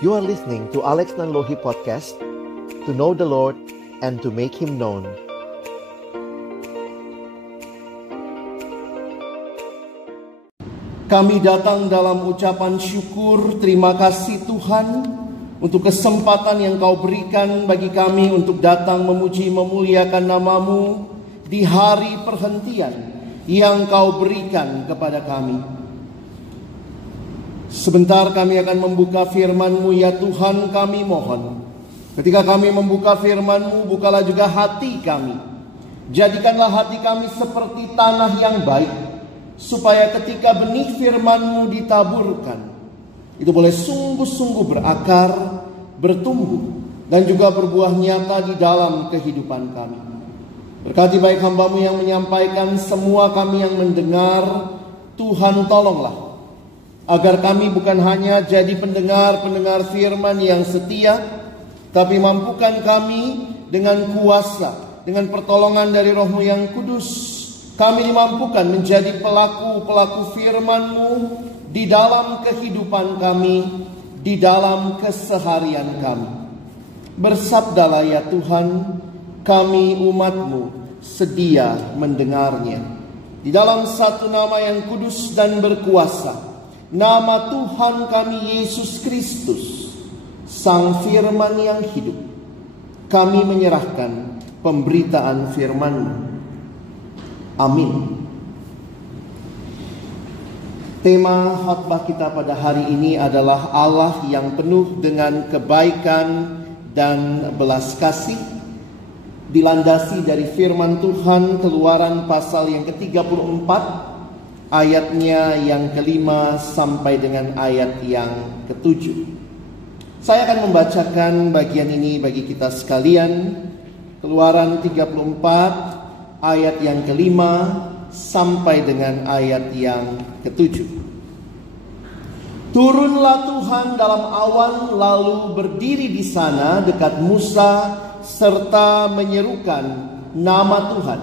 You are listening to Alex Nanlohi Podcast, to know the Lord and to make Him known. Kami datang dalam ucapan syukur, terima kasih Tuhan untuk kesempatan yang Kau berikan bagi kami untuk datang memuji memuliakan nama-Mu di hari perhentian yang Kau berikan kepada kami. Sebentar kami akan membuka firman-Mu ya Tuhan, kami mohon. Ketika kami membuka firman-Mu, bukalah juga hati kami. Jadikanlah hati kami seperti tanah yang baik, supaya ketika benih firman-Mu ditaburkan, itu boleh sungguh-sungguh berakar, bertumbuh, dan juga berbuah nyata di dalam kehidupan kami. Berkati baik hamba-Mu yang menyampaikan, semua kami yang mendengar, Tuhan tolonglah, agar kami bukan hanya jadi pendengar-pendengar firman yang setia, tapi mampukan kami dengan kuasa, dengan pertolongan dari Roh-Mu yang kudus, kami dimampukan menjadi pelaku-pelaku firman-Mu di dalam kehidupan kami, di dalam keseharian kami. Bersabdalah ya Tuhan, kami umat-Mu sedia mendengarnya. Di dalam satu nama yang kudus dan berkuasa, nama Tuhan kami Yesus Kristus, Sang Firman yang hidup, kami menyerahkan pemberitaan firman-Mu. Amin. Tema khotbah kita pada hari ini adalah Allah yang penuh dengan kebaikan dan belas kasih, dilandasi dari firman Tuhan Keluaran pasal yang ke-34, ayatnya yang kelima sampai dengan ayat yang ketujuh. Saya akan membacakan bagian ini bagi kita sekalian. Keluaran 34 ayat yang kelima sampai dengan ayat yang ketujuh. Turunlah Tuhan dalam awan, lalu berdiri di sana dekat Musa serta menyerukan nama Tuhan.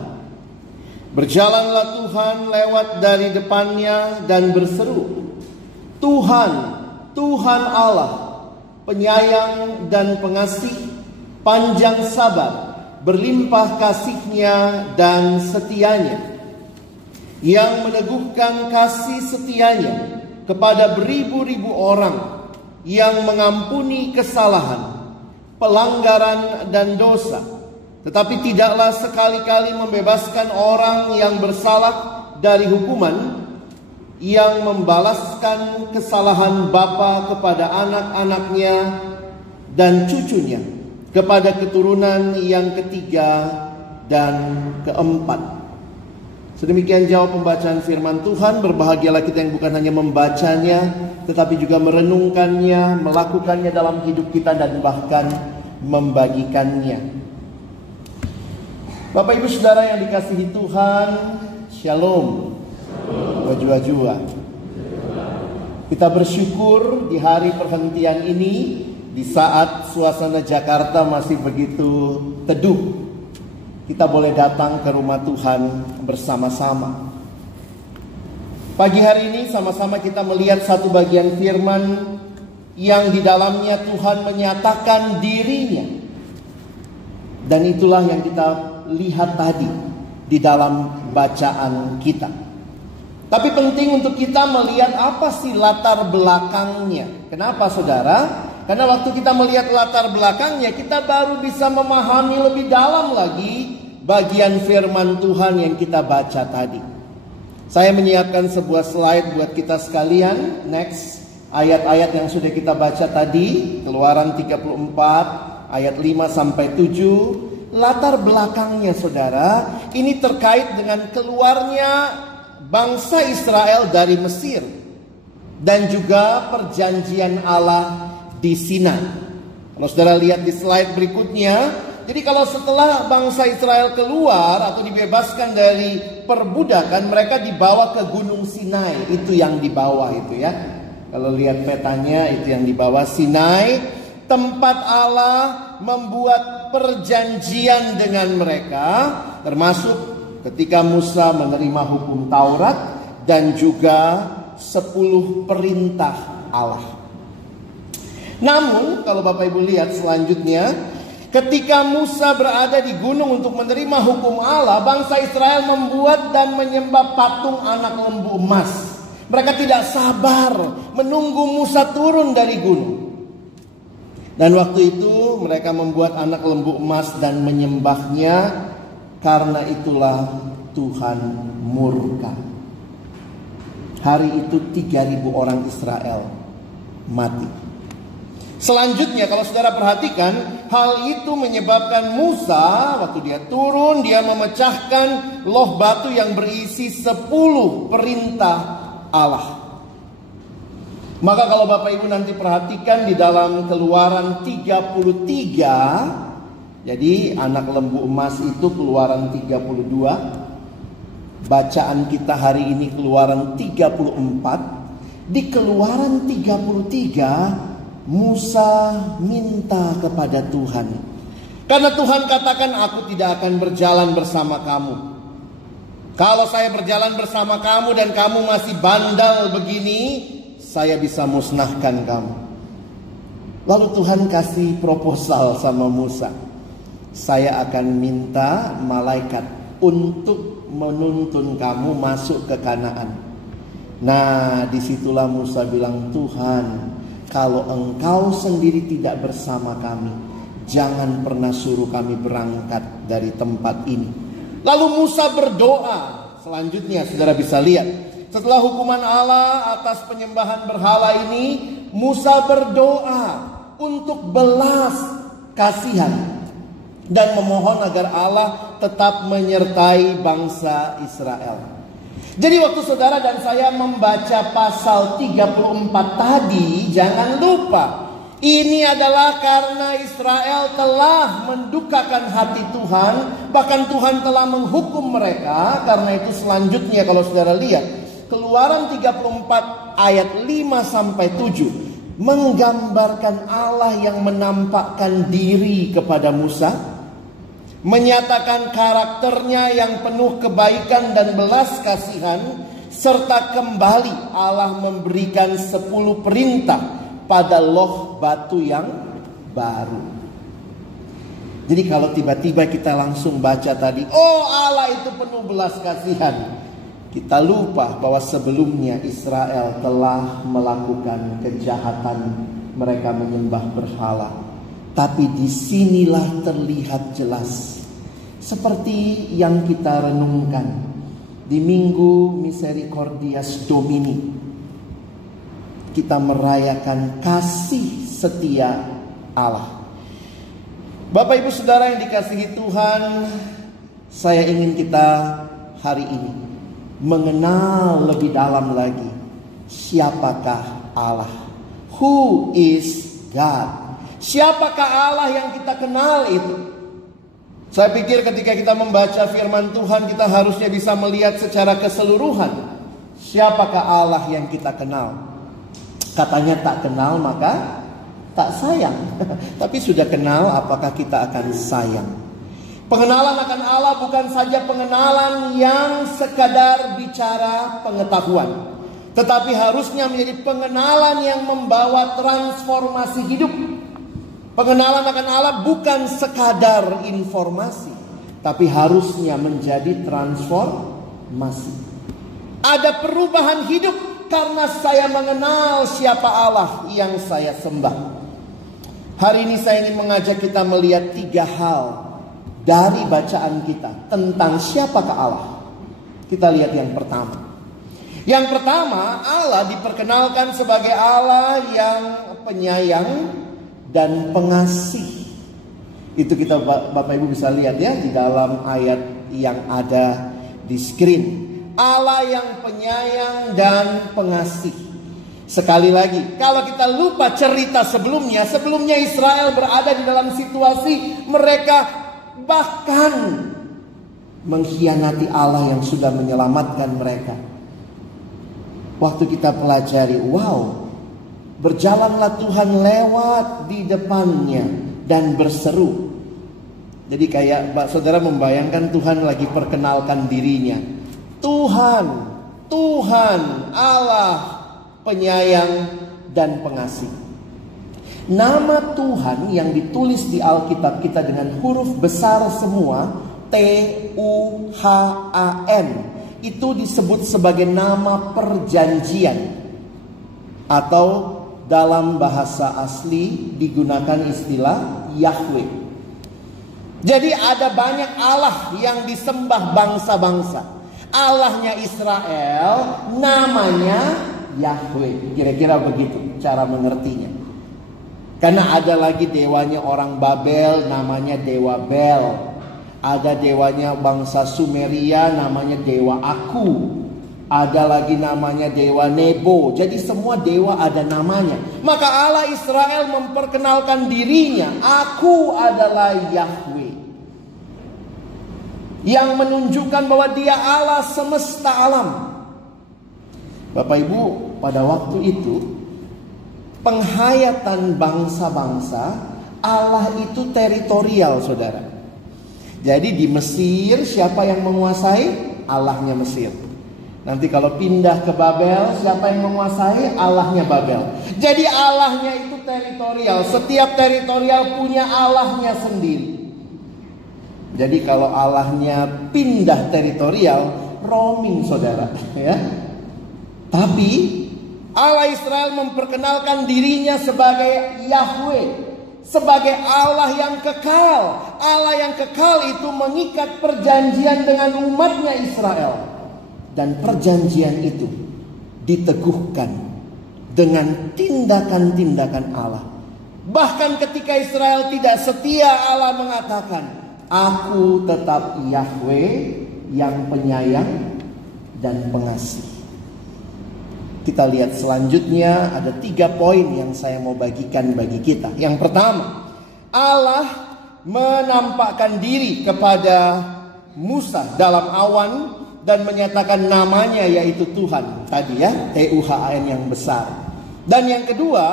Berjalanlah Tuhan lewat dari depannya dan berseru, Tuhan, Tuhan Allah, penyayang dan pengasih, panjang sabar, berlimpah kasih-Nya dan setianya, yang meneguhkan kasih setianya kepada beribu-ribu orang, yang mengampuni kesalahan, pelanggaran dan dosa, tetapi tidaklah sekali-kali membebaskan orang yang bersalah dari hukuman, yang membalaskan kesalahan bapa kepada anak-anaknya dan cucunya, kepada keturunan yang ketiga dan keempat. Sedemikian jawab pembacaan firman Tuhan. Berbahagialah kita yang bukan hanya membacanya, tetapi juga merenungkannya, melakukannya dalam hidup kita, dan bahkan membagikannya. Bapak Ibu Saudara yang dikasihi Tuhan, Shalom. Wajua-jua. Kita bersyukur di hari perhentian ini, di saat suasana Jakarta masih begitu teduh, kita boleh datang ke rumah Tuhan bersama-sama. Pagi hari ini sama-sama kita melihat satu bagian firman yang di dalamnya Tuhan menyatakan dirinya. Dan itulah yang kita lihat tadi di dalam bacaan kita. Tapi penting untuk kita melihat apa sih latar belakangnya. Kenapa saudara? Karena waktu kita melihat latar belakangnya, kita baru bisa memahami lebih dalam lagi bagian firman Tuhan yang kita baca tadi. Saya menyiapkan sebuah slide buat kita sekalian. Next, ayat-ayat yang sudah kita baca tadi, Keluaran 34 ayat 5 sampai 7. Latar belakangnya saudara, ini terkait dengan keluarnya bangsa Israel dari Mesir, dan juga perjanjian Allah di Sinai. Kalau saudara lihat di slide berikutnya, jadi kalau setelah bangsa Israel keluar atau dibebaskan dari perbudakan, mereka dibawa ke Gunung Sinai. Itu yang di bawah itu ya. Kalau lihat petanya, itu yang di bawah Sinai, tempat Allah membuat perjanjian dengan mereka, termasuk ketika Musa menerima hukum Taurat dan juga 10 perintah Allah. Namun kalau Bapak Ibu lihat selanjutnya, ketika Musa berada di gunung untuk menerima hukum Allah, bangsa Israel membuat dan menyembah patung anak lembu emas. Mereka tidak sabar menunggu Musa turun dari gunung. Dan waktu itu mereka membuat anak lembu emas dan menyembahnya. Karena itulah Tuhan murka. Hari itu 3.000 orang Israel mati. Selanjutnya kalau saudara perhatikan, hal itu menyebabkan Musa waktu dia turun, dia memecahkan loh batu yang berisi 10 perintah Allah. Maka kalau Bapak Ibu nanti perhatikan di dalam Keluaran 33, jadi anak lembu emas itu Keluaran 32. Bacaan kita hari ini Keluaran 34. Di Keluaran 33 Musa minta kepada Tuhan. Karena Tuhan katakan, aku tidak akan berjalan bersama kamu. Kalau saya berjalan bersama kamu dan kamu masih bandal begini, saya bisa musnahkan kamu. Lalu Tuhan kasih proposal sama Musa. Saya akan minta malaikat untuk menuntun kamu masuk ke Kanaan. Nah, disitulah Musa bilang, Tuhan, kalau engkau sendiri tidak bersama kami, jangan pernah suruh kami berangkat dari tempat ini. Lalu Musa berdoa. Selanjutnya saudara bisa lihat, setelah hukuman Allah atas penyembahan berhala ini, Musa berdoa untuk belas kasihan dan memohon agar Allah tetap menyertai bangsa Israel. Jadi waktu saudara dan saya membaca pasal 34 tadi, jangan lupa, ini adalah karena Israel telah mendukakan hati Tuhan, bahkan Tuhan telah menghukum mereka. Karena itu selanjutnya kalau saudara lihat, Keluaran 34 ayat 5-7 menggambarkan Allah yang menampakkan diri kepada Musa, menyatakan karakternya yang penuh kebaikan dan belas kasihan, serta kembali Allah memberikan 10 perintah pada loh batu yang baru. Jadi kalau tiba-tiba kita langsung baca tadi, oh Allah itu penuh belas kasihan, kita lupa bahwa sebelumnya Israel telah melakukan kejahatan, mereka menyembah berhala. Tapi disinilah terlihat jelas, seperti yang kita renungkan di Minggu Misericordias Domini. Kita merayakan kasih setia Allah. Bapak Ibu Saudara yang dikasihi Tuhan, saya ingin kita hari ini mengenal lebih dalam lagi siapakah Allah. Who is God? Siapakah Allah yang kita kenal itu? Saya pikir ketika kita membaca firman Tuhan, kita harusnya bisa melihat secara keseluruhan. Siapakah Allah yang kita kenal? Katanya tak kenal maka tak sayang. Tapi sudah kenal, apakah kita akan sayang? Pengenalan akan Allah bukan saja pengenalan yang sekadar bicara pengetahuan, tetapi harusnya menjadi pengenalan yang membawa transformasi hidup. Pengenalan akan Allah bukan sekadar informasi, tapi harusnya menjadi transformasi. Ada perubahan hidup karena saya mengenal siapa Allah yang saya sembah. Hari ini saya ingin mengajak kita melihat 3 hal dari bacaan kita tentang siapakah Allah. Kita lihat yang pertama. Yang pertama, Allah diperkenalkan sebagai Allah yang penyayang dan pengasih. Itu kita Bapak Ibu bisa lihat ya di dalam ayat yang ada di screen. Allah yang penyayang dan pengasih. Sekali lagi, kalau kita lupa cerita sebelumnya Israel berada di dalam situasi mereka bahkan mengkhianati Allah yang sudah menyelamatkan mereka. Waktu kita pelajari, wow, berjalanlah Tuhan lewat di depannya dan berseru. Jadi kayak saudara membayangkan Tuhan lagi perkenalkan dirinya. Tuhan Allah penyayang dan pengasih. Nama Tuhan yang ditulis di Alkitab kita dengan huruf besar semua, Tuhan, itu disebut sebagai nama perjanjian. Atau dalam bahasa asli digunakan istilah Yahweh. Jadi ada banyak Allah yang disembah bangsa-bangsa. Allahnya Israel namanya Yahweh. Kira-kira begitu cara mengertinya. Karena ada lagi dewanya orang Babel, namanya Dewa Bel. Ada dewanya bangsa Sumeria, namanya Dewa Aku. Ada lagi namanya Dewa Nebo. Jadi semua dewa ada namanya. Maka Allah Israel memperkenalkan dirinya, Aku adalah Yahweh, yang menunjukkan bahwa Dia Allah semesta alam. Bapak Ibu, pada waktu itu penghayatan bangsa-bangsa, Allah itu teritorial, saudara. Jadi di Mesir siapa yang menguasai? Allahnya Mesir. Nanti kalau pindah ke Babel, siapa yang menguasai? Allahnya Babel. Jadi Allahnya itu teritorial. Setiap teritorial punya Allahnya sendiri. Jadi kalau Allahnya pindah teritorial, roaming, saudara, ya. Tapi Allah Israel memperkenalkan dirinya sebagai Yahweh, sebagai Allah yang kekal. Allah yang kekal itu mengikat perjanjian dengan umatnya Israel. Dan perjanjian itu diteguhkan dengan tindakan-tindakan Allah. Bahkan ketika Israel tidak setia, Allah mengatakan, Aku tetap Yahweh yang penyayang dan pengasih. Kita lihat selanjutnya, ada 3 poin yang saya mau bagikan bagi kita. Yang pertama, Allah menampakkan diri kepada Musa dalam awan dan menyatakan namanya, yaitu Tuhan. Tadi ya, Tuhan yang besar. Dan yang kedua,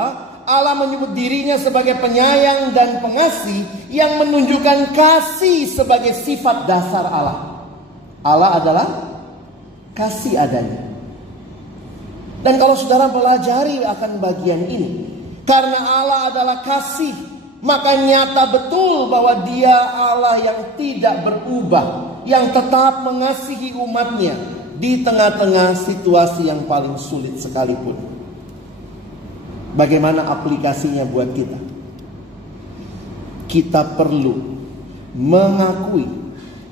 Allah menyebut dirinya sebagai penyayang dan pengasih, yang menunjukkan kasih sebagai sifat dasar Allah. Allah adalah kasih adanya. Dan kalau saudara pelajari akan bagian ini, karena Allah adalah kasih, maka nyata betul bahwa Dia Allah yang tidak berubah, yang tetap mengasihi umatnya di tengah-tengah situasi yang paling sulit sekalipun. Bagaimana aplikasinya buat kita? Kita perlu mengakui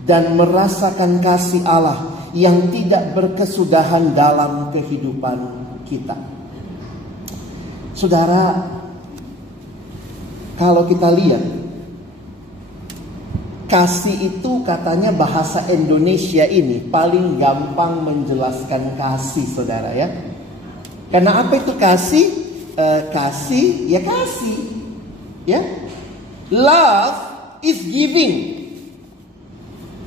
dan merasakan kasih Allah yang tidak berkesudahan dalam kehidupan kita. Saudara, kalau kita lihat, kasih itu katanya bahasa Indonesia ini paling gampang menjelaskan kasih, saudara ya. Karena apa itu kasih? Kasih ya kasih, ya. Love is giving.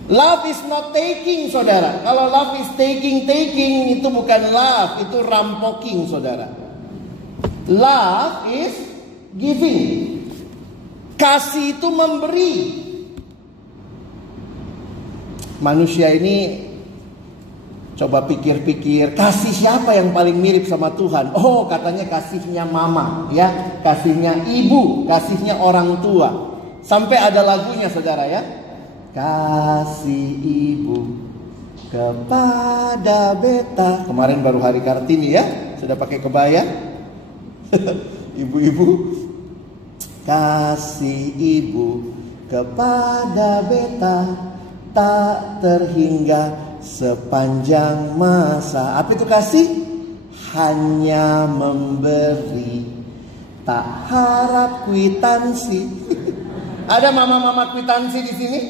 Love is not taking, saudara. Kalau love is taking itu bukan love, itu rampoking, saudara. Love is giving. Kasih itu memberi. Manusia ini coba pikir-pikir, kasih siapa yang paling mirip sama Tuhan? Oh, katanya kasihnya mama, ya, kasihnya ibu, kasihnya orang tua. Sampai ada lagunya, saudara ya. Kasih ibu kepada beta. Kemarin baru hari Kartini ya, sudah pakai kebaya. Ibu-ibu, kasih ibu kepada beta tak terhingga sepanjang masa. Apa itu kasih? Hanya memberi, tak harap kwitansi. Ada mama-mama kwitansi di sini?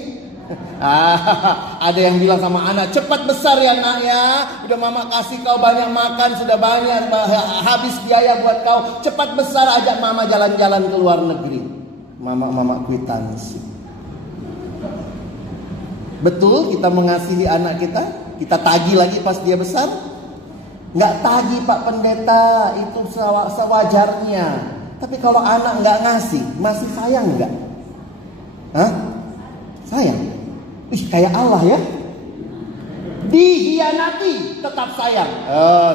Ada yang bilang sama anak, cepat besar ya nak ya, udah mama kasih kau banyak makan, sudah banyak habis biaya buat kau, cepat besar, ajak mama jalan-jalan ke luar negeri. Mama kwitansi. Betul kita mengasihi anak kita, kita tagih lagi pas dia besar? Nggak tagih Pak Pendeta, itu sewajarnya. Tapi kalau anak nggak ngasih, masih sayang nggak? Hah? Sayang. Kayak Allah ya. Dihianati tetap sayang.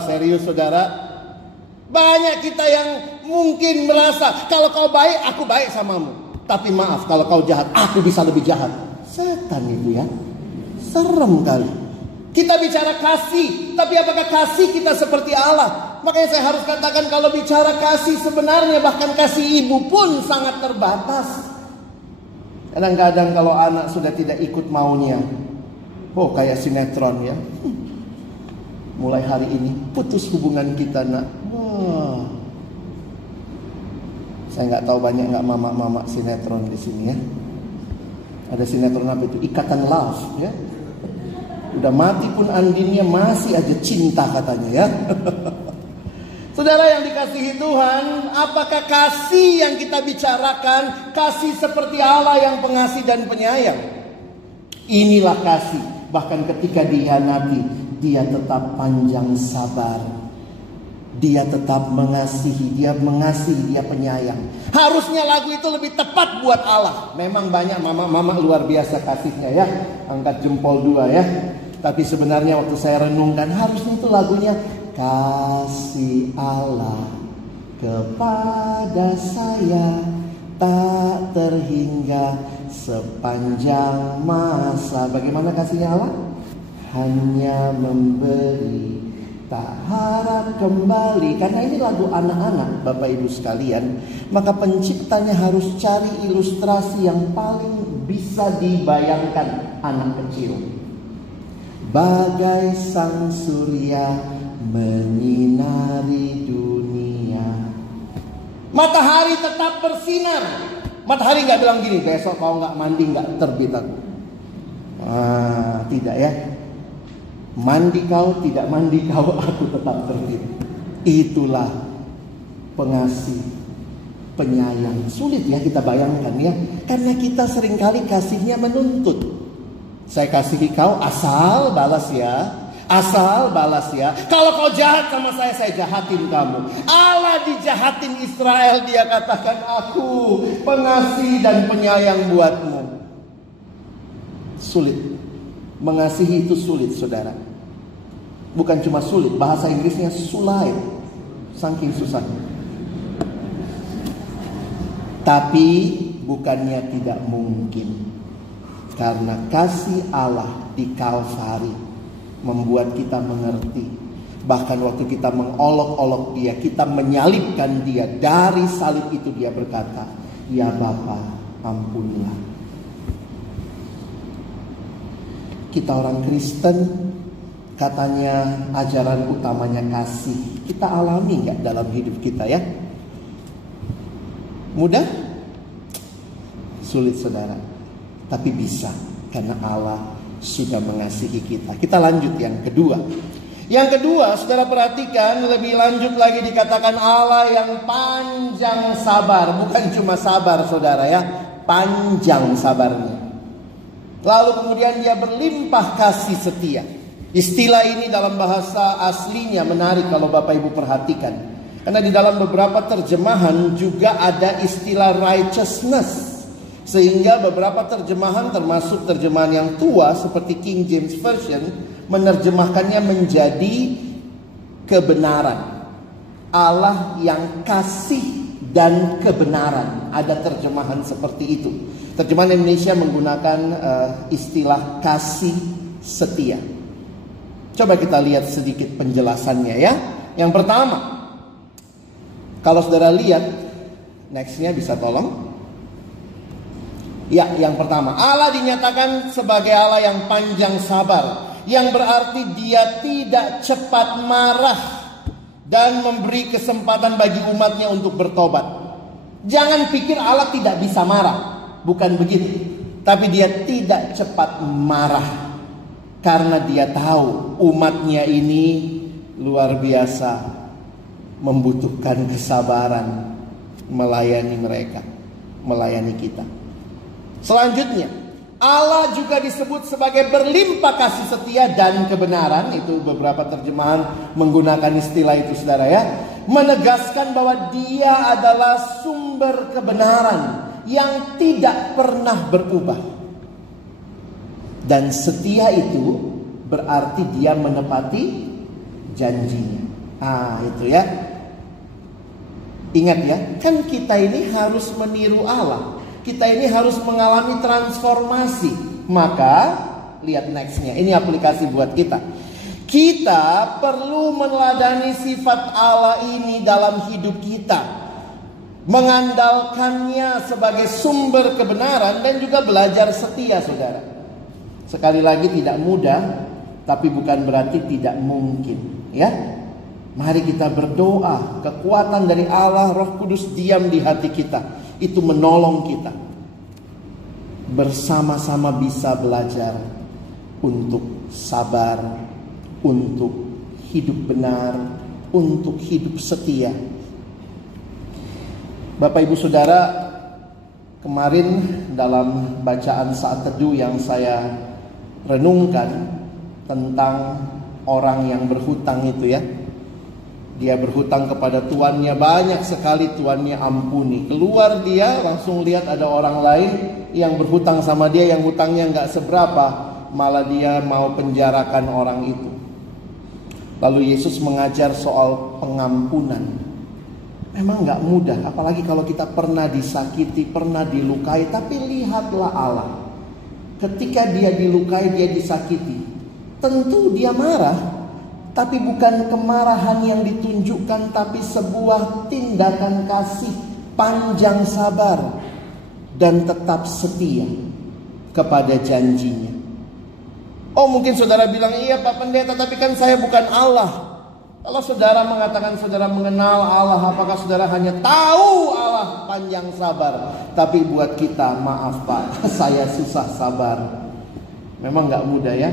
Serius saudara. Banyak kita yang mungkin merasa, kalau kau baik, aku baik samamu. Tapi maaf, kalau kau jahat, aku bisa lebih jahat. Setan itu ya. Serem kali. Kita bicara kasih, tapi apakah kasih kita seperti Allah? Makanya saya harus katakan, kalau bicara kasih sebenarnya, bahkan kasih ibu pun sangat terbatas. Kadang-kadang kalau anak sudah tidak ikut maunya, kayak sinetron ya. Mulai hari ini putus hubungan kita, nak. Saya nggak tahu banyak nggak mama-mama sinetron di sini ya. Ada sinetron apa itu? Ikatan Love ya. Udah mati pun Andinnya masih aja cinta katanya ya. Saudara yang dikasihi Tuhan, apakah kasih yang kita bicarakan kasih seperti Allah yang pengasih dan penyayang? Inilah kasih. Bahkan ketika dihianati, dia tetap panjang sabar. Dia tetap mengasihi, dia penyayang. Harusnya lagu itu lebih tepat buat Allah. Memang banyak mama-mama luar biasa kasihnya ya. Angkat jempol 2 ya. Tapi sebenarnya waktu saya renungkan, harusnya itu lagunya kasih Allah kepada saya tak terhingga sepanjang masa. Bagaimana kasihnya Allah? Hanya memberi, tak harap kembali. Karena ini lagu anak-anak, Bapak Ibu sekalian. Maka penciptanya harus cari ilustrasi yang paling bisa dibayangkan anak kecil. Bagai sang surya menyinari dunia. Matahari tetap bersinar. Matahari gak bilang gini, besok kau gak mandi gak terbit aku. Tidak ya. Mandi kau, tidak mandi kau, aku tetap terbit. Itulah pengasih, penyayang. Sulit ya kita bayangkan ya. Karena kita seringkali kasihnya menuntut. Saya kasihi kau, asal balas ya. Asal balas ya. Kalau kau jahat sama saya jahatin kamu. Allah dijahatin Israel, dia katakan, aku pengasih dan penyayang buatmu. Sulit. Mengasihi itu sulit, saudara. Bukan cuma sulit, bahasa Inggrisnya sulit. Saking susahnya. Tapi bukannya tidak mungkin. Karena kasih Allah di Kalvari membuat kita mengerti. Bahkan waktu kita mengolok-olok dia, kita menyalibkan dia, dari salib itu dia berkata, ya Bapa, ampunilah. Kita orang Kristen, katanya ajaran utamanya kasih. Kita alami gak dalam hidup kita ya? Mudah? Sulit, saudara. Tapi bisa, karena Allah sudah mengasihi kita. Kita lanjut yang kedua. Yang kedua, saudara perhatikan, lebih lanjut lagi dikatakan Allah yang panjang sabar. Bukan cuma sabar, saudara ya, panjang sabarnya. Lalu kemudian dia berlimpah kasih setia. Istilah ini dalam bahasa aslinya menarik kalau Bapak Ibu perhatikan. Karena di dalam beberapa terjemahan juga ada istilah righteousness. Sehingga beberapa terjemahan, termasuk terjemahan yang tua seperti King James Version, menerjemahkannya menjadi kebenaran. Allah yang kasih dan kebenaran. Ada terjemahan seperti itu. Terjemahan Indonesia menggunakan istilah kasih setia. Coba kita lihat sedikit penjelasannya ya. Yang pertama, kalau saudara lihat, nextnya bisa tolong. Ya, yang pertama, Allah dinyatakan sebagai Allah yang panjang sabar, yang berarti dia tidak cepat marah dan memberi kesempatan bagi umatnya untuk bertobat. Jangan pikir Allah tidak bisa marah, bukan begitu. Tapi dia tidak cepat marah karena dia tahu umatnya ini luar biasa membutuhkan kesabaran melayani mereka, melayani kita. Selanjutnya, Allah juga disebut sebagai berlimpah kasih setia dan kebenaran. Itu beberapa terjemahan menggunakan istilah itu, saudara ya. Menegaskan bahwa dia adalah sumber kebenaran yang tidak pernah berubah. Dan setia itu berarti dia menepati janjinya. Itu ya. Ingat ya, kan kita ini harus meniru Allah. Kita ini harus mengalami transformasi. Maka lihat nextnya, ini aplikasi buat kita. Kita perlu meneladani sifat Allah ini dalam hidup kita, mengandalkannya sebagai sumber kebenaran dan juga belajar setia, saudara. Sekali lagi tidak mudah, tapi bukan berarti tidak mungkin, ya. Mari kita berdoa, kekuatan dari Allah, Roh Kudus diam di hati kita. Itu menolong kita. Bersama-sama bisa belajar untuk sabar, untuk hidup benar, untuk hidup setia. Bapak Ibu Saudara, kemarin dalam bacaan saat teduh yang saya renungkan tentang orang yang berhutang itu, ya. Dia berhutang kepada tuannya, banyak sekali tuannya ampuni. Keluar dia langsung lihat ada orang lain yang berhutang sama dia, yang hutangnya nggak seberapa, malah dia mau penjarakan orang itu. Lalu Yesus mengajar soal pengampunan. Memang nggak mudah, apalagi kalau kita pernah disakiti, pernah dilukai. Tapi lihatlah Allah, ketika dia dilukai, dia disakiti, tentu dia marah. Tapi bukan kemarahan yang ditunjukkan, tapi sebuah tindakan kasih, panjang sabar, dan tetap setia kepada janjinya. Oh, mungkin saudara bilang, iya Pak Pendeta, tapi kan saya bukan Allah. Kalau saudara mengatakan saudara mengenal Allah, apakah saudara hanya tahu Allah panjang sabar? Tapi buat kita, maaf Pak, saya susah sabar. Memang gak mudah, ya.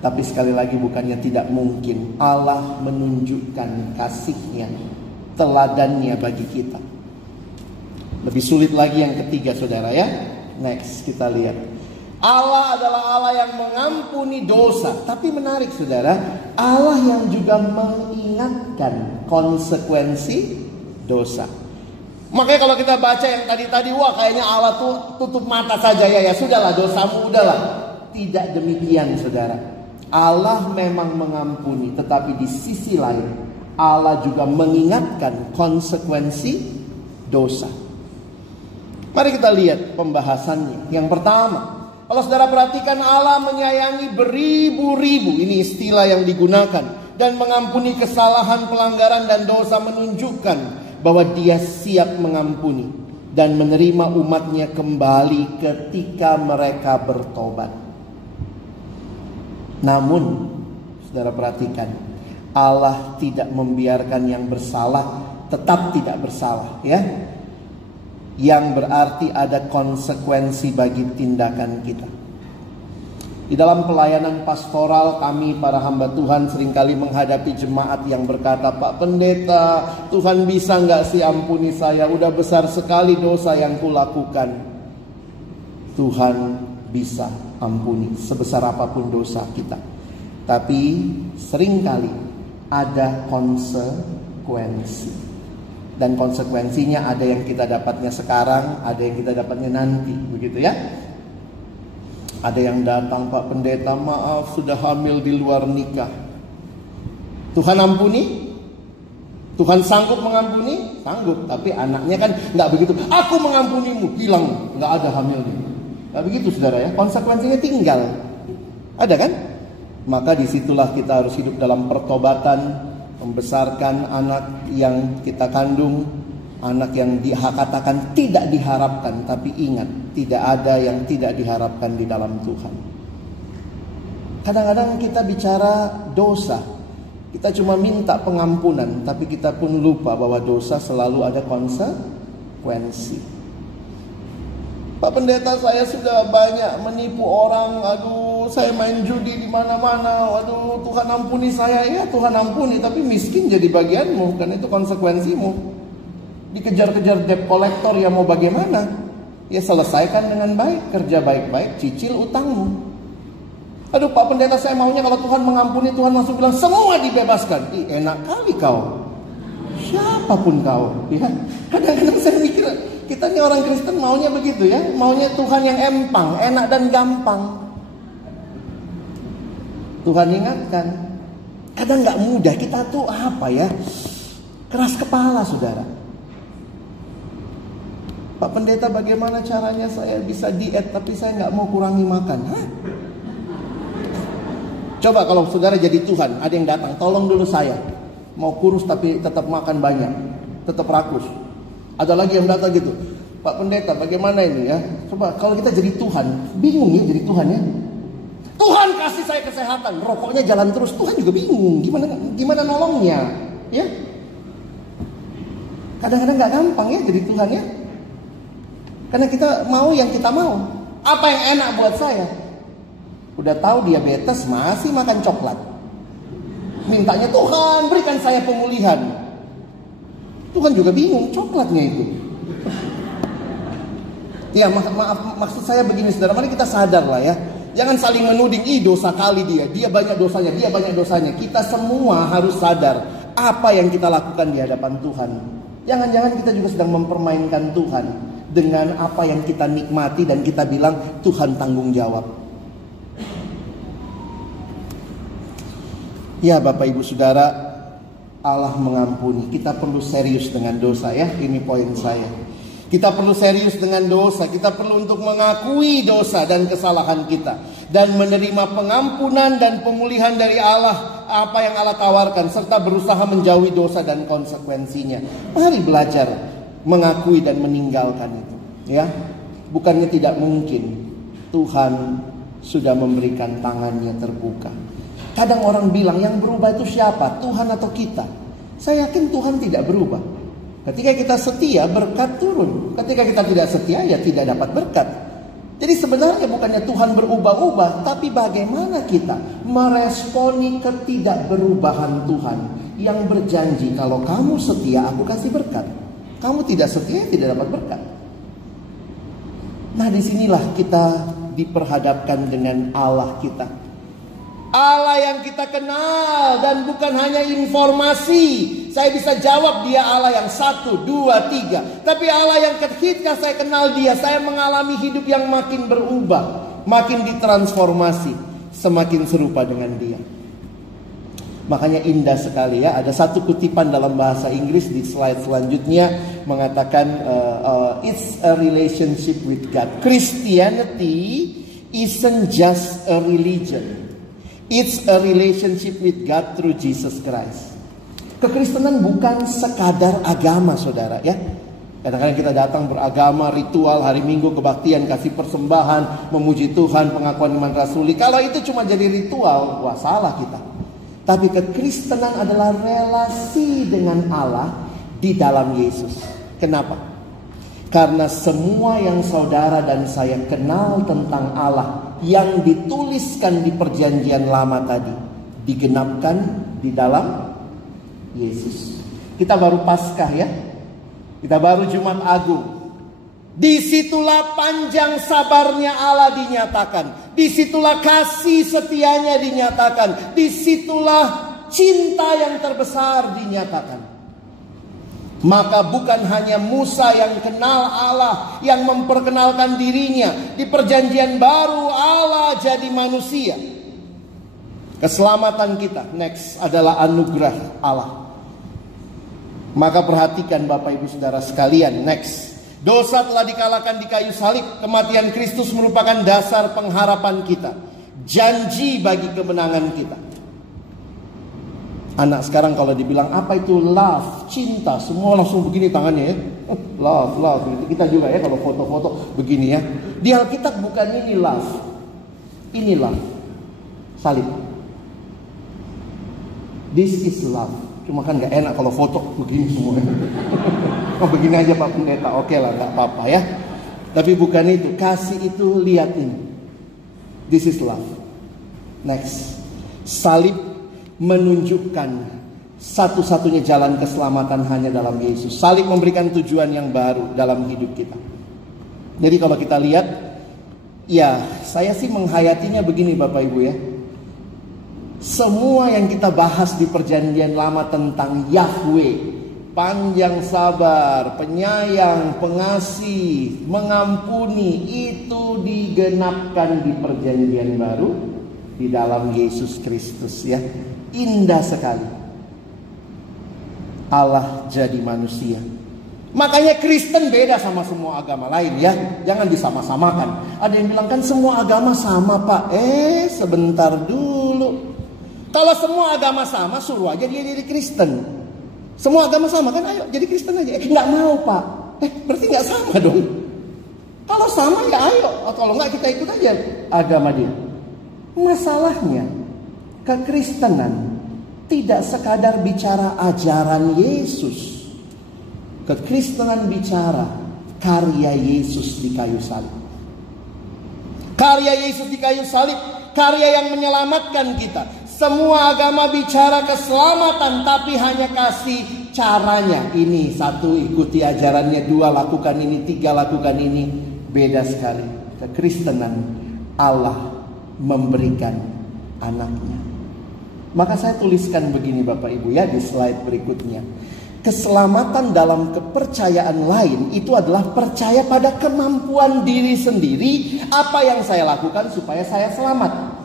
Tapi sekali lagi bukannya tidak mungkin. Allah menunjukkan kasih-Nya, teladannya bagi kita. Lebih sulit lagi yang ketiga, saudara, ya. Next, kita lihat. Allah adalah Allah yang mengampuni dosa. Tapi menarik, saudara, Allah yang juga mengingatkan konsekuensi dosa. Makanya kalau kita baca yang tadi, wah kayaknya Allah tuh tutup mata saja, ya sudahlah dosamu, udahlah. Tidak demikian, saudara. Allah memang mengampuni, tetapi di sisi lain Allah juga mengingatkan konsekuensi dosa. Mari kita lihat pembahasannya. Yang pertama, kalau saudara perhatikan, Allah menyayangi beribu-ribu, ini istilah yang digunakan, dan mengampuni kesalahan, pelanggaran, dan dosa, menunjukkan bahwa Dia siap mengampuni dan menerima umatnya kembali ketika mereka bertobat. Namun, saudara perhatikan, Allah tidak membiarkan yang bersalah tetap tidak bersalah, ya. Yang berarti ada konsekuensi bagi tindakan kita. Di dalam pelayanan pastoral kami para hamba Tuhan seringkali menghadapi jemaat yang berkata, Pak Pendeta, Tuhan bisa nggak sih ampuni saya? Udah besar sekali dosa yang kulakukan. Tuhan bisa ampuni sebesar apapun dosa kita. Tapi seringkali ada konsekuensi. Dan konsekuensinya ada yang kita dapatnya sekarang, ada yang kita dapatnya nanti, begitu ya. Ada yang datang, Pak Pendeta, maaf sudah hamil di luar nikah. Tuhan ampuni? Tuhan sanggup mengampuni? Sanggup, tapi anaknya kan nggak begitu. Aku mengampunimu, hilang, nggak ada hamilnya. Nggak begitu, saudara, ya. Konsekuensinya tinggal. Ada kan? Maka disitulah kita harus hidup dalam pertobatan, membesarkan anak yang kita kandung, anak yang dikatakan tidak diharapkan. Tapi ingat, tidak ada yang tidak diharapkan di dalam Tuhan. Kadang-kadang kita bicara dosa, kita cuma minta pengampunan, tapi kita pun lupa bahwa dosa selalu ada konsekuensi. Pak Pendeta, saya sudah banyak menipu orang. Aduh, saya main judi di mana-mana. Aduh, Tuhan ampuni saya. Ya, Tuhan ampuni, tapi miskin jadi bagianmu, karena itu konsekuensimu. Dikejar-kejar debt collector, ya mau bagaimana? Ya selesaikan dengan baik, kerja baik-baik, cicil utangmu. Aduh, Pak Pendeta, saya maunya kalau Tuhan mengampuni, Tuhan langsung bilang semua dibebaskan. Ih, enak kali kau. Siapapun kau, ya. Kadang-kadang saya mikir, kita ini orang Kristen maunya begitu, ya. Maunya Tuhan yang empang, enak dan gampang. Tuhan ingatkan, kadang gak mudah. Kita tuh apa ya, Keras kepala, saudara. Pak Pendeta, bagaimana caranya saya bisa diet tapi saya nggak mau kurangi makan? Hah? Coba kalau saudara jadi Tuhan, ada yang datang, tolong dulu saya. Mau kurus tapi tetap makan banyak, tetap rakus. Ada lagi yang datang gitu, Pak Pendeta, bagaimana ini ya? Coba kalau kita jadi Tuhan, bingung ya jadi Tuhan ya. Tuhan kasih saya kesehatan, rokoknya jalan terus, Tuhan juga bingung, gimana nolongnya, ya? Kadang-kadang nggak gampang ya jadi Tuhan ya. Karena kita mau yang kita mau. Apa yang enak buat saya? Udah tahu diabetes masih makan coklat. Mintanya Tuhan berikan saya pemulihan. Tuhan juga bingung coklatnya itu. Ya maksud saya begini saudara, mari kita sadar lah ya. Jangan saling menuding, dosa kali dia banyak dosanya. Kita semua harus sadar apa yang kita lakukan di hadapan Tuhan. Jangan-jangan kita juga sedang mempermainkan Tuhan dengan apa yang kita nikmati dan kita bilang Tuhan tanggung jawab. Ya Bapak Ibu Saudara, Allah mengampuni. Kita perlu serius dengan dosa ya, ini poin saya. Kita perlu serius dengan dosa. Kita perlu untuk mengakui dosa dan kesalahan kita, dan menerima pengampunan dan pemulihan dari Allah, apa yang Allah tawarkan, serta berusaha menjauhi dosa dan konsekuensinya. Mari belajar mengakui dan meninggalkan itu, ya. Bukannya tidak mungkin. Tuhan sudah memberikan tangannya terbuka. Kadang orang bilang yang berubah itu siapa? Tuhan atau kita? Saya yakin Tuhan tidak berubah. Ketika kita setia, berkat turun. Ketika kita tidak setia, ya tidak dapat berkat. Jadi sebenarnya bukannya Tuhan berubah-ubah, tapi bagaimana kita meresponi ketidakberubahan Tuhan yang berjanji, kalau kamu setia, aku kasih berkat. Kamu tidak setia, tidak dapat berkat. Nah, disinilah kita diperhadapkan dengan Allah kita. Allah yang kita kenal, dan bukan hanya informasi. Saya bisa jawab dia Allah yang 1, 2, 3. Tapi Allah yang ketika saya kenal dia, saya mengalami hidup yang makin berubah, makin ditransformasi, semakin serupa dengan dia. Makanya indah sekali ya. Ada satu kutipan dalam bahasa Inggris di slide selanjutnya mengatakan it's a relationship with God. Christianity isn't just a religion. It's a relationship with God through Jesus Christ. Kekristenan bukan sekadar agama, saudara ya. Kadang-kadang kita datang beragama, ritual, hari Minggu kebaktian, kasih persembahan, memuji Tuhan, pengakuan iman rasuli. Kalau itu cuma jadi ritual, wah salah kita. Tapi kekristenan adalah relasi dengan Allah di dalam Yesus. Kenapa? Karena semua yang saudara dan saya kenal tentang Allah yang dituliskan di perjanjian lama tadi digenapkan di dalam Yesus. Kita baru Paskah ya. Kita baru Jumat Agung. Disitulah panjang sabarnya Allah dinyatakan. Disitulah kasih setianya dinyatakan. Disitulah cinta yang terbesar dinyatakan. Maka bukan hanya Musa yang kenal Allah, yang memperkenalkan dirinya. Di perjanjian baru Allah jadi manusia. Keselamatan kita next adalah anugerah Allah. Maka perhatikan Bapak Ibu Saudara sekalian, next. Dosa telah dikalahkan di kayu salib. Kematian Kristus merupakan dasar pengharapan kita, janji bagi kemenangan kita. Anak sekarang kalau dibilang apa itu love, cinta, semua langsung begini tangannya ya. Love. Kita juga ya kalau foto-foto begini ya. Di Alkitab bukan ini love. Ini love. Salib. This is love. Cuma kan gak enak kalau foto begini semua. Oh begini aja Pak Pendeta, oke lah gak apa-apa ya. Tapi bukan itu. Kasih itu lihat ini. This is love. Next. Salib menunjukkan satu-satunya jalan keselamatan hanya dalam Yesus. Salib memberikan tujuan yang baru dalam hidup kita. Jadi kalau kita lihat, ya saya sih menghayatinya begini Bapak Ibu ya. Semua yang kita bahas di perjanjian lama tentang Yahweh, panjang sabar, penyayang, pengasih, mengampuni, itu digenapkan di perjanjian baru di dalam Yesus Kristus ya. Indah sekali. Allah jadi manusia. Makanya Kristen beda sama semua agama lain ya. Jangan disama-samakan. Ada yang bilang kan semua agama sama Pak. Sebentar dulu. Kalau semua agama sama, suruh aja dia jadi Kristen. Semua agama sama kan, ayo jadi Kristen aja. Nggak mau Pak. Berarti nggak sama dong. Kalau sama ya ayo. Kalau nggak kita ikut aja agama dia. Masalahnya kekristenan tidak sekadar bicara ajaran Yesus. Kekristenan bicara karya Yesus di kayu salib. Karya Yesus di kayu salib, karya yang menyelamatkan kita. Semua agama bicara keselamatan, tapi hanya kasih caranya. Ini satu, ikuti ajarannya. Dua, lakukan ini. Tiga, lakukan ini. Beda sekali. Kekristenan, Allah memberikan anaknya. Maka saya tuliskan begini Bapak Ibu ya di slide berikutnya. Keselamatan dalam kepercayaan lain itu adalah percaya pada kemampuan diri sendiri. Apa yang saya lakukan supaya saya selamat.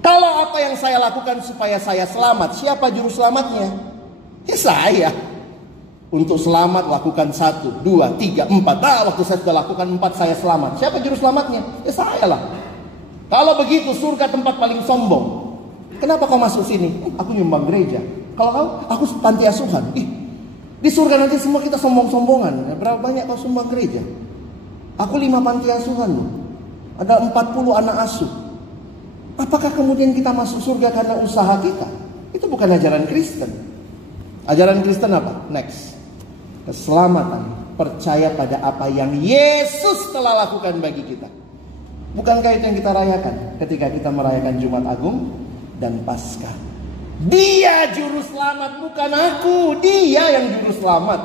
Kalau apa yang saya lakukan supaya saya selamat, siapa juru selamatnya? Ya saya. Untuk selamat lakukan 1, 2, 3, 4. Waktu saya sudah lakukan 4 saya selamat. Siapa juru selamatnya? Ya saya lah. Kalau begitu surga tempat paling sombong. Kenapa kau masuk sini? Aku nyumbang gereja. Kalau kau, aku panti asuhan. Di surga nanti semua kita sombong-sombongan. Berapa banyak kau sumbang gereja? Aku 5 panti asuhan loh. Ada 40 anak asuh. Apakah kemudian kita masuk surga karena usaha kita? Itu bukan ajaran Kristen. Ajaran Kristen apa? Next. Keselamatan. Percaya pada apa yang Yesus telah lakukan bagi kita. Bukankah itu yang kita rayakan ketika kita merayakan Jumat Agung dan Paskah? Dia juru selamat, bukan aku. Dia yang juru selamat.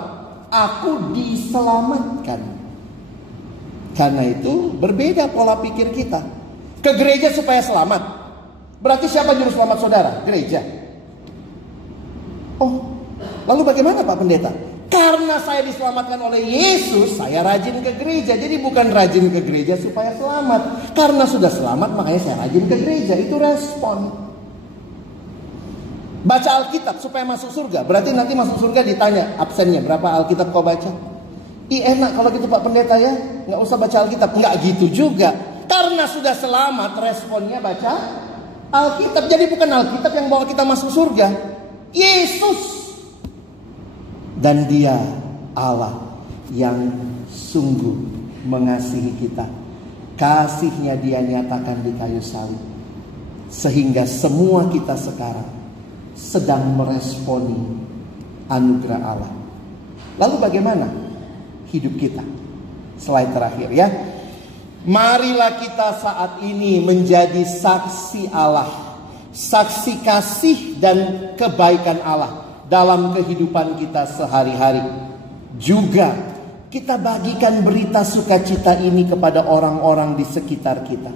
Aku diselamatkan. Karena itu berbeda pola pikir kita. Ke gereja supaya selamat. Berarti siapa juru selamat saudara? Gereja. Oh, lalu bagaimana Pak Pendeta? Karena saya diselamatkan oleh Yesus, saya rajin ke gereja. Jadi bukan rajin ke gereja supaya selamat. Karena sudah selamat makanya saya rajin ke gereja. Itu respon. Baca Alkitab supaya masuk surga. Berarti nanti masuk surga ditanya absennya berapa Alkitab kau baca. Enak kalau gitu Pak Pendeta ya. Gak usah baca Alkitab. Nggak gitu juga. Karena sudah selamat responnya baca Alkitab. Jadi bukan Alkitab yang bawa kita masuk surga. Yesus. Dan dia Allah yang sungguh mengasihi kita. Kasihnya dia nyatakan di kayu salib. Sehingga semua kita sekarang sedang meresponi anugerah Allah. Lalu bagaimana hidup kita? Slide terakhir ya. Marilah kita saat ini menjadi saksi Allah. Saksi kasih dan kebaikan Allah dalam kehidupan kita sehari-hari. Juga kita bagikan berita sukacita ini kepada orang-orang di sekitar kita.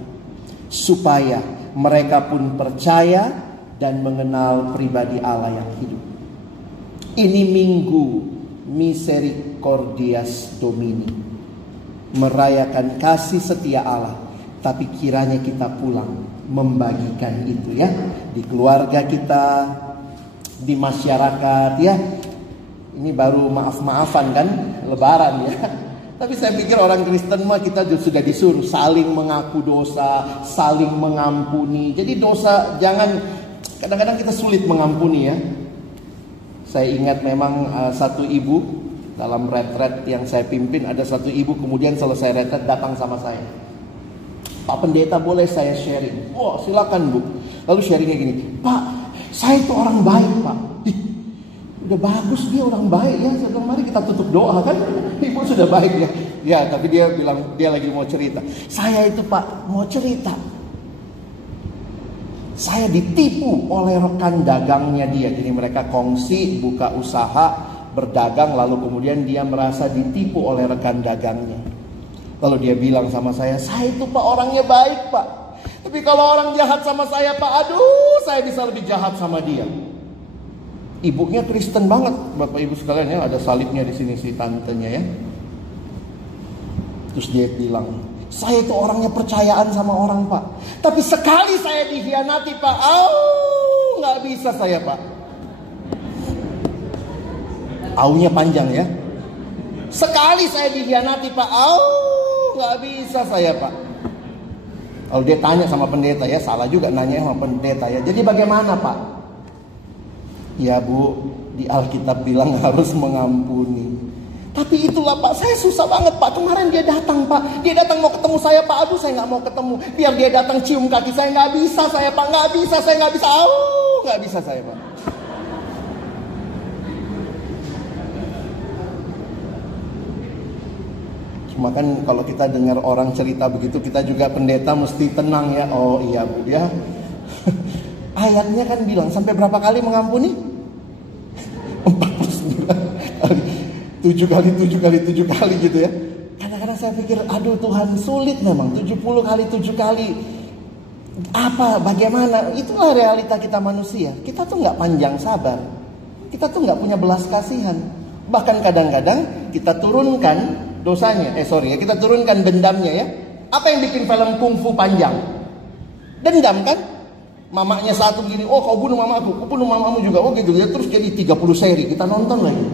Supaya mereka pun percaya dan mengenal pribadi Allah yang hidup. Ini Minggu Misericordias Domini. Merayakan kasih setia Allah. Tapi kiranya kita pulang membagikan itu ya. Di keluarga kita, di masyarakat ya. Ini baru maaf-maafan kan, Lebaran ya. Tapi saya pikir orang Kristen mah kita sudah disuruh saling mengaku dosa, saling mengampuni. Jadi dosa jangan. Kadang-kadang kita sulit mengampuni ya. Saya ingat memang satu ibu dalam retret yang saya pimpin, ada satu ibu kemudian selesai retret datang sama saya. Pak Pendeta boleh saya sharing? Oh silakan Bu. Lalu sharingnya gini, Pak saya itu orang baik Pak. Udah bagus dia orang baik ya. Saya bilang mari kita tutup doa kan. Ibu sudah baik ya. Ya tapi dia bilang dia lagi mau cerita. Saya itu Pak mau cerita. Saya ditipu oleh rekan dagangnya dia. Jadi mereka kongsi buka usaha berdagang. Lalu kemudian dia merasa ditipu oleh rekan dagangnya. Lalu dia bilang sama saya itu Pak orangnya baik Pak. Tapi kalau orang jahat sama saya Pak, aduh saya bisa lebih jahat sama dia. Ibunya Kristen banget Bapak Ibu sekalian ya. Ada salibnya di sini si tantenya ya. Terus dia bilang, saya itu orangnya percayaan sama orang Pak. Tapi sekali saya dikhianati Pak, nggak bisa saya Pak. Aunya panjang ya. Sekali saya dikhianati Pak, nggak bisa saya Pak. Kalau dia tanya sama pendeta ya, salah juga nanya sama pendeta ya. Jadi bagaimana Pak? Ya Bu, di Alkitab bilang harus mengampuni. Tapi itulah Pak, saya susah banget Pak. Kemarin dia datang Pak, dia datang mau ketemu saya Pak. Aduh saya nggak mau ketemu. Biar dia datang cium kaki saya, nggak bisa saya Pak, nggak bisa saya, nggak bisa. Nggak bisa saya Pak. Cuma kan kalau kita dengar orang cerita begitu, kita juga pendeta mesti tenang ya. Oh iya Bu, dia ayatnya kan bilang sampai berapa kali mengampuni? 49 kali. 7 kali gitu ya. Kadang-kadang saya pikir, aduh Tuhan sulit memang. 70 kali 7 kali. Apa, bagaimana? Itulah realita kita manusia. Kita tuh gak panjang sabar. Kita tuh gak punya belas kasihan. Bahkan kadang-kadang kita turunkan dosanya, kita turunkan dendamnya ya. Apa yang bikin film kungfu panjang? Dendam kan? Mamanya satu gini, oh kau bunuh mamaku, kau bunuh mamamu juga, oh gitu ya. Terus jadi 30 seri, kita nonton lagi.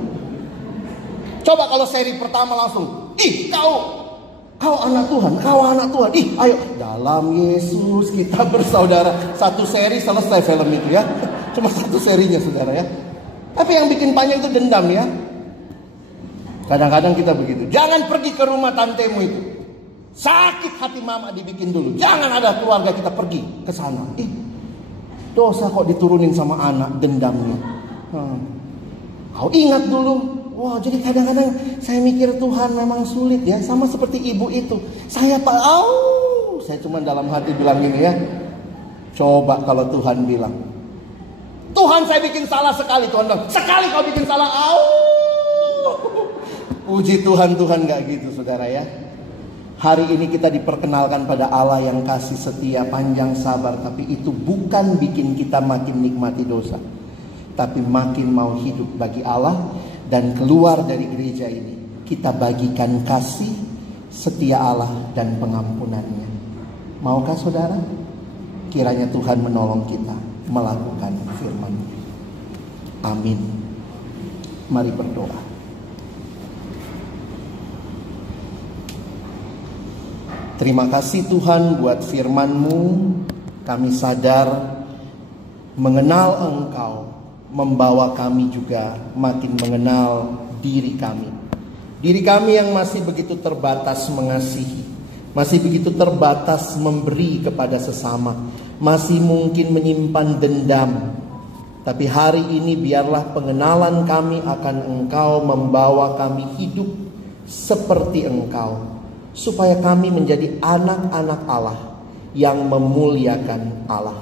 Coba kalau seri pertama langsung, kau anak Tuhan, kau anak Tuhan, ayo dalam Yesus kita bersaudara. Satu seri selesai film itu ya. Cuma satu serinya saudara ya. Tapi yang bikin panjang itu dendam ya. Kadang-kadang kita begitu. Jangan pergi ke rumah tantemu itu. Sakit hati mama dibikin dulu. Jangan ada keluarga kita pergi ke sana. Dosa kok diturunin sama anak dendamnya. Kau ingat dulu. Wah, jadi kadang-kadang saya mikir Tuhan memang sulit ya. Sama seperti ibu itu. Saya saya cuma dalam hati bilang gini ya. Coba kalau Tuhan bilang, Tuhan saya bikin salah sekali. Tuhan bilang, sekali kau bikin salah. Puji Tuhan, Tuhan gak gitu saudara ya. Hari ini kita diperkenalkan pada Allah yang kasih setia, panjang sabar. Tapi itu bukan bikin kita makin nikmati dosa, tapi makin mau hidup bagi Allah. Dan keluar dari gereja ini, kita bagikan kasih, setia Allah dan pengampunannya. Maukah saudara? Kiranya Tuhan menolong kita melakukan firman-Nya. Amin. Mari berdoa. Terima kasih Tuhan buat firman-Mu. Kami sadar mengenal Engkau membawa kami juga makin mengenal diri kami. Diri kami yang masih begitu terbatas mengasihi, masih begitu terbatas memberi kepada sesama, masih mungkin menyimpan dendam. Tapi hari ini biarlah pengenalan kami akan Engkau membawa kami hidup seperti Engkau, supaya kami menjadi anak-anak Allah yang memuliakan Allah.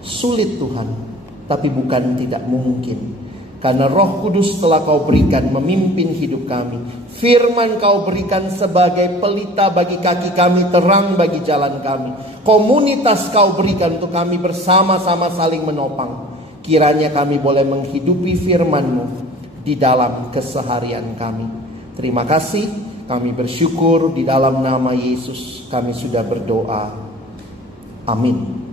Sulit Tuhan, tapi bukan tidak mungkin. Karena Roh Kudus telah Kau berikan memimpin hidup kami. Firman Kau berikan sebagai pelita bagi kaki kami, terang bagi jalan kami. Komunitas Kau berikan untuk kami bersama-sama saling menopang. Kiranya kami boleh menghidupi firman-Mu di dalam keseharian kami. Terima kasih, kami bersyukur di dalam nama Yesus kami sudah berdoa. Amin.